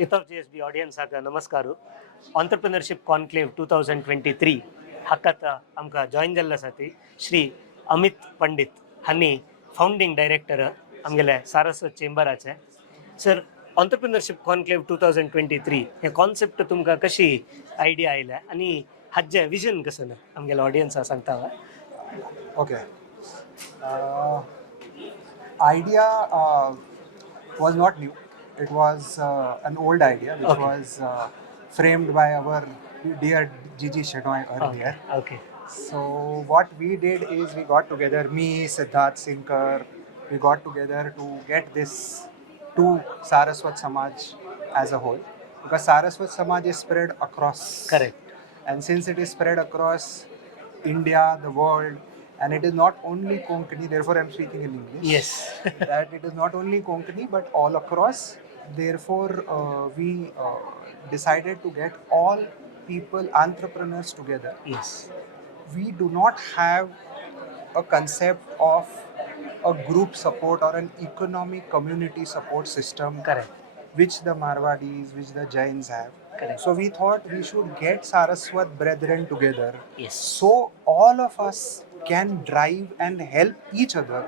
youthofgsb audience aga namaskaru. Entrepreneurship Conclave 2023 hakata amka join jalla sati Shri Amit Pandit hani founding director amgele Saraswat chamber ache. Sir, Entrepreneurship Conclave 2023 हे concept तुमका कशी idea आयल्या आणि हाजे vision कसं ना आमगेल्या ऑडियन्सा सांगता. Okay. Idea was not new. It was an old idea which Okay. was framed by our dear Gigi Shenoy earlier. Okay. So what we did is we got together, me, Siddharth Sinkar, we got together to get this to Saraswat Samaj as a whole. Because Saraswat Samaj is spread across. Correct. And since it is spread across India, the world, and it is not only Konkani, therefore I'm speaking in English. Yes. That it is not only Konkani but all across. Therefore, we decided to get all people, entrepreneurs together. Yes. We do not have a concept of a group support or an economic community support system. Correct. Which the Marwadis, which the Jains have. Correct. So we thought we should get Saraswat brethren together. Yes. So all of us can drive and help each other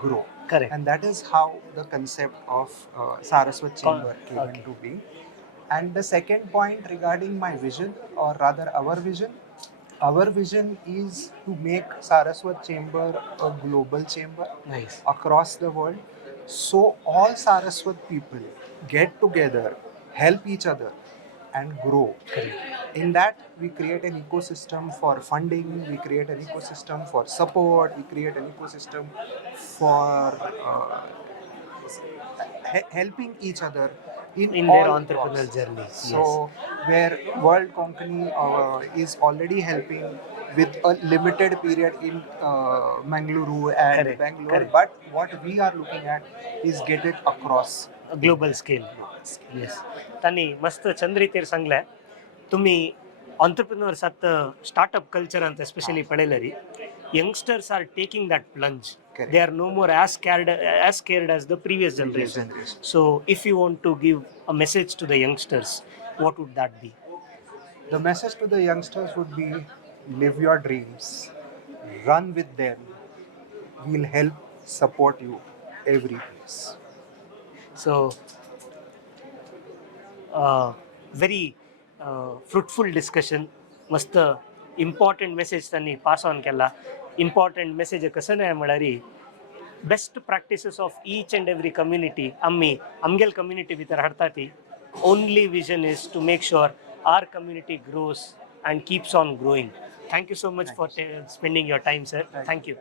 grow. Correct. And that is how the concept of Saraswat Chamber came Okay. into being. And the second point regarding my vision, or rather our vision is to make Saraswat Chamber a global chamber. Nice. Across the world. So all Saraswat people get together, help each other and grow. Correct. In that, we create an ecosystem for funding, we create an ecosystem for support, we create an ecosystem for helping each other in their all entrepreneurial walks. journey. So, where World Konkani is already helping with a limited period in Mangaluru and Correct. Bangalore, Correct. but what we are looking at is get it across. Global scale. Yes. त्यांनी मस्त चंद्रीतीर सांगल्या तुम्ही entrepreneurs आत startup culture ಅಂತ especially ಪಡೆಲರಿ youngsters are taking that plunge. They are no more as scared as the previous generation. So if you want to give a message to the youngsters, what would that be? The message to the youngsters would be, live your dreams, run with them, we'll help support you every place. So very fruitful discussion. मस्त important message त्यांनी pass on केला. Important message कसं नाही म्हळ्यार best practices of each and every community आमगेल community भितर हाडटा ती. Only vision is to make sure our community grows and keeps on growing. Thank you so much for spending your time sir. Thank you.